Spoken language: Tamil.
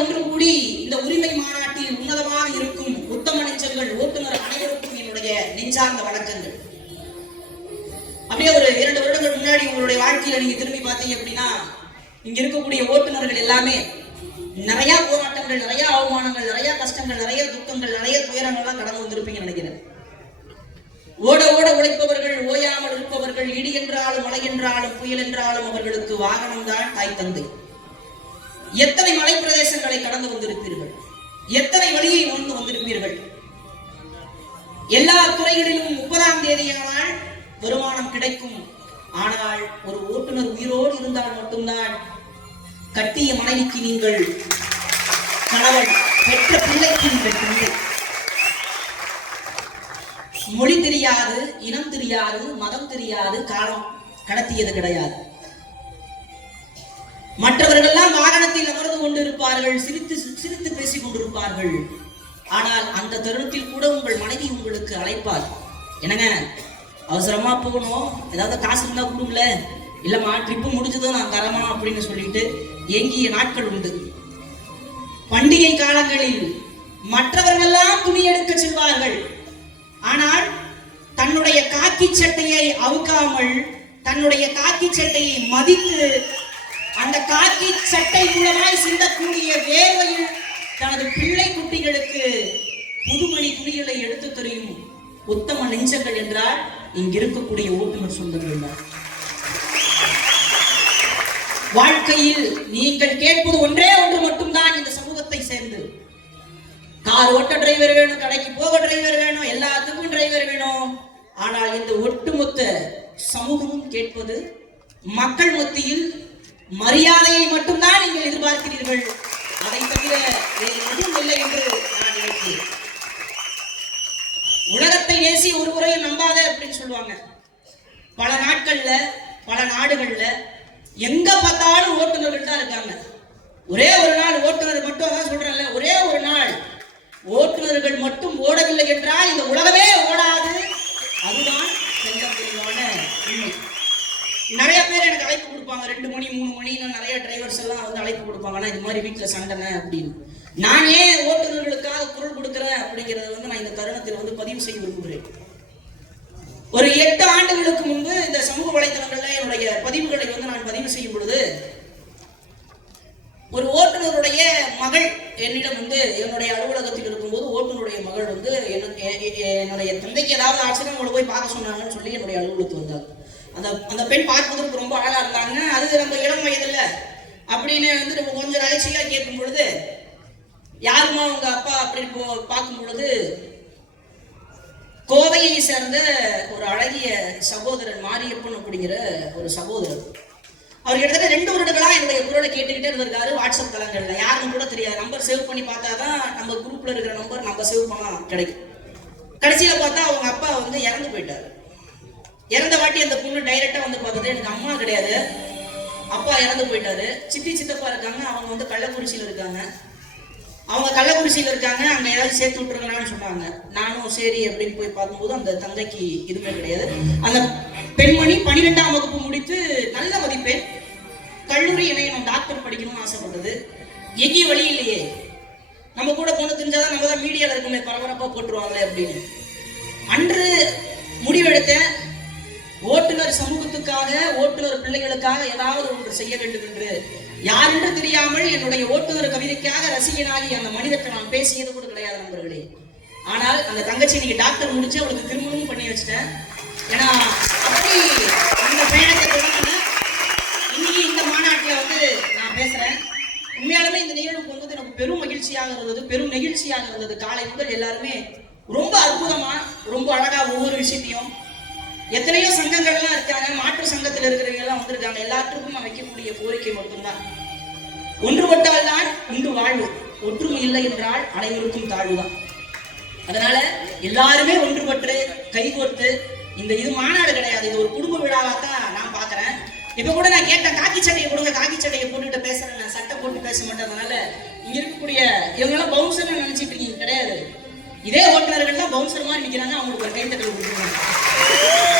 ஒன்று கூடி இந்த உரிமை மாநாட்டில் உன்னதமாக இருக்கும் உத்தம நெஞ்சங்கள் ஓட்டுநர் அனைவருக்கும் என்னுடைய நெஞ்சார்ந்த வணக்கங்கள். அப்படியே ஒரு இரண்டு வருடங்கள் முன்னாடி உங்களுடைய வாழ்க்கையில நீங்க திரும்பி பார்த்தீங்க அப்படின்னா இங்க இருக்கக்கூடிய ஓட்டுநர்கள் எல்லாமே நிறைய போராட்டங்கள் நிறைய அவமானங்கள் நிறைய கஷ்டங்கள் நிறைய துக்கங்கள் நிறைய துயரங்கள்லாம் கடந்து வந்திருப்பீங்க நினைக்கிறேன். ஓட ஓட உழைப்பவர்கள் ஓயாமல் இருப்பவர்கள் இடி என்றாலும் மழை என்றாலும் புயல் என்றாலும் அவர்களுக்கு வாகனம் தான் தாய் தந்தை. எத்தனை மலை பிரதேசங்களை கடந்து வந்திருப்பீர்கள்? எத்தனை வழியை உணர்ந்து வந்திருப்பீர்கள்? எல்லா துறைகளிலும் முப்பதாம் தேதியானால் வருமானம் கிடைக்கும். ஆனால் ஒரு ஓட்டுநர் உயிரோடு இருந்தால் மட்டும்தான் கட்டிய மனைவிக்கு நீங்கள் கணவன் பெற்ற பிள்ளைக்கு நீங்கள் பிள்ளை. மொழி தெரியாது இனம் தெரியாது மதம் தெரியாது காலம் கடத்தியது கிடையாது. மற்றவர்கள் எல்லாம் வாகனத்தில் அமர்ந்து கொண்டிருப்பார்கள் சிரித்து சிரித்து பேசிக் கொண்டிருப்பார்கள். ஆனால் அந்த தருணத்தில் கூட உங்கள் மனைவி உங்களுக்கு அழைப்பார் என்னங்க அவசரமா போகணும்? ஏதாவது காசு இருந்தா கொடுங்கல இல்லம்மா ட்ரிப்பு முடிஞ்சதும் நான் தரமா அப்படின்னு சொல்லிட்டு ஏங்கிய நாட்கள் உண்டு. பண்டிகை காலங்களில் மற்றவர்களெல்லாம் துணி எடுக்க செல்வார்கள். ஆனால் தன்னுடைய காக்கி சட்டையை அவுக்காமல் தன்னுடைய காக்கி சட்டையை மதித்து அந்த காக்கி சட்டை மூலமாய் சிந்தக்கூடிய வேர்வையில் தனது பிள்ளை குட்டிகளுக்கு புதுமணி துணிகளை எடுத்து தெரியும் உத்தம நெஞ்சங்கள் என்றால் இங்க இருக்கக்கூடிய ஓட்டுநர் சொந்தங்கள். வாழ்க்கையில் நீங்கள் கேட்பது ஒன்றே ஒன்று மட்டும்தான் இந்த சமூகத்தை சேர்ந்து. கார் ஓட்ட டிரைவர் வேணும் கடைக்கு போக டிரைவர் வேணும் எல்லாத்துக்கும் டிரைவர் வேணும். ஆனால் இந்த ஒட்டுமொத்த சமூகமும் கேட்பது மக்கள் மத்தியில் மரியாதையை மட்டும்தான் நீங்கள் எதிர்பார்க்கிறீர்கள். அதை தவிர வேறு எதுவும் இல்லை என்று நான் நினைக்கிறேன். உலகத்தை நேசி ஒரு முறையும் நம்பாத அப்படின்னு சொல்லுவாங்க. பல நாட்கள்ல பல நாடுகள்ல எங்க பார்த்தாலும் ஓட்டுநர்கள் தான் இருக்காங்க. ஒரே ஒரு நாள் ஓட்டுநர் மட்டும் அதான் சொல்றேன்ல ஒரே ஒரு நாள் ஓட்டுநர்கள் மட்டும் ஓடவில்லை என்றால் இந்த உலகமே ஓடாது. அதுதான் செல்லப்பொருளான உண்மை. நிறைய பேர் எனக்கு அழைப்பு கொடுப்பாங்க. ரெண்டு மணி மூணு மணின்னு நிறைய டிரைவர்ஸ் எல்லாம் வந்து அழைப்பு கொடுப்பாங்கன்னா இது மாதிரி வீட்டில் சண்டைங்க அப்படின்னு. நான் ஏன் ஓட்டுநர்களுக்காக குரல் கொடுக்குறேன் அப்படிங்கறத வந்து நான் இந்த தருணத்தில் வந்து பதிவு செய்ய விரும்புகிறேன் ஒரு எட்டு ஆண்டுகளுக்கு முன்பு இந்த சமூக வலைதளங்கள்ல என்னுடைய பதிவுகளை வந்து நான் பதிவு செய்யும் பொழுது ஒரு ஓட்டுநருடைய மகள் என்னிடம் வந்து என்னுடைய அலுவலகத்தில் இருக்கும்போது ஓட்டுநருடைய மகள் வந்து என்னுடைய தந்தைக்கு ஏதாவது ஆச்சுன்னா உங்களை போய் பார்க்க சொன்னாங்கன்னு சொல்லி என்னுடைய அலுவலகத்துக்கு வந்தாங்க அந்த அந்த பெண் பார்ப்பதற்கு ரொம்ப அழகா இருந்தாங்க. அது நம்ம இளம் வயதில் அப்படின்னு வந்து நம்ம கொஞ்சம் நகைச்சுவையா கேட்கும் பொழுது யாருமா உங்க அப்பா அப்படின்னு போ- பார்க்கும் பொழுது கோவையை சேர்ந்த ஒரு அழகிய சகோதரன் மாரியப்பன் அப்படிங்கிற ஒரு சகோதரர். அவர் கிட்டத்தட்ட ரெண்டு வருடங்களா குரலை கேட்டுக்கிட்டே இருந்திருக்காரு வாட்ஸ்அப் தளங்கள்ல. யாருன்னு கூட தெரியாது. நம்பர் சேவ் பண்ணி பார்த்தாதான் நம்ம குரூப்ல இருக்கிற நம்பர் நம்ம சேவ் பண்ணா கிடைக்கும். கடைசியில பார்த்தா அவங்க அப்பா வந்து இறந்து போயிட்டாரு. இறந்த வாட்டி அந்த பொண்ணு டைரக்டா வந்து பார்த்தது எனக்கு அம்மா கிடையாது. அப்பா இறந்து போயிட்டாரு. சித்தி சித்தப்பா இருக்காங்க. அவங்க வந்து கள்ளக்குறிச்சியில இருக்காங்க. அவங்க கள்ளக்குறிச்சியில இருக்காங்க. அங்க ஏதாவது சேர்த்து விட்டுருங்களான்னு சொன்னாங்க. நானும் சரி அப்படின்னு போய் பார்க்கும்போது அந்த தங்கைக்கு இதுவுமே கிடையாது. அந்த பெண்மணி பன்னிரெண்டாம் வகுப்பு முடித்து நல்ல மதிப்பெண். கல்லூரி இணையணும் டாக்டர் படிக்கணும்னு ஆசைப்பட்டது. எங்கேயும் வழி இல்லையே. நம்ம கூட பொண்ணு தெரிஞ்சாதான் நம்ம தான் மீடியால இருக்கோமே பரபரப்பா போட்டுருவாங்களே அப்படின்னு. அன்று முடிவெடுத்தேன். ஓட்டுநர் சமூகத்துக்காக ஓட்டுநர் பிள்ளைகளுக்காக ஏதாவது ஒன்று செய்ய வேண்டும் என்று. யாரென்று தெரியாமல் என்னுடைய ஓட்டுநர் கவிதைக்காக ரசிகனாகி அந்த மனிதர்கிட்ட நான் பேசியது கூட கிடையாது நண்பர்களே. ஆனால் அந்த தங்கச்சி இன்னைக்கு டாக்டர் முடிச்சு அவளுக்கு திருமணமும் பண்ணி வச்சிட்டேன். ஏன்னா அப்படி அந்த பயணத்தை தொடங்கினேன் இன்னைக்கு இந்த மாநாட்டில் வந்து நான் பேசுறேன் உண்மையாலுமே இந்த நிகழ்வுக்கு வந்து எனக்கு பெரும் மகிழ்ச்சியாக இருந்தது பெரும் நெகிழ்ச்சியாக இருந்தது. காலை முதல் எல்லாருமே ரொம்ப அற்புதமா ரொம்ப அழகா ஒவ்வொரு விஷயத்தையும் எத்தனையோ சங்கங்கள்லாம் இருக்காங்க மாற்று சங்கத்தில் இருக்கிறவங்க எல்லாம் வந்திருக்காங்க. எல்லாத்துக்கும் நான் வைக்கக்கூடிய கோரிக்கை மட்டும்தான். ஒன்றுபட்டால் தான் உண்டு வாழ்வு. ஒற்றுமை இல்லை என்றால் அனைவருக்கும் தாழ்வுதான். அதனால எல்லாருமே ஒன்றுபட்டு கைகோர்த்து இந்த இது மாநாடு கிடையாது. இது ஒரு குடும்ப விழாவாத்தான் நான் பாக்குறேன் இப்ப கூட நான் கேட்டேன் காக்கி சட்டையை கொடுங்க காக்கி சட்டையை போட்டுட்டு பேசுறேன். நான் சட்டை போட்டு பேச மாட்டேன். அதனால இங்க இருக்கக்கூடிய இவங்க எல்லாம் பவுன்சர் நினைச்சிட்டு இருக்கீங்க கிடையாது. இதே ஓட்டுநர்கள் தான் பவுன்சர் மாதிரி நிக்கிறாங்க அவங்களுக்கு ஒரு கைத்தட்டல் கொடுக்குறாங்க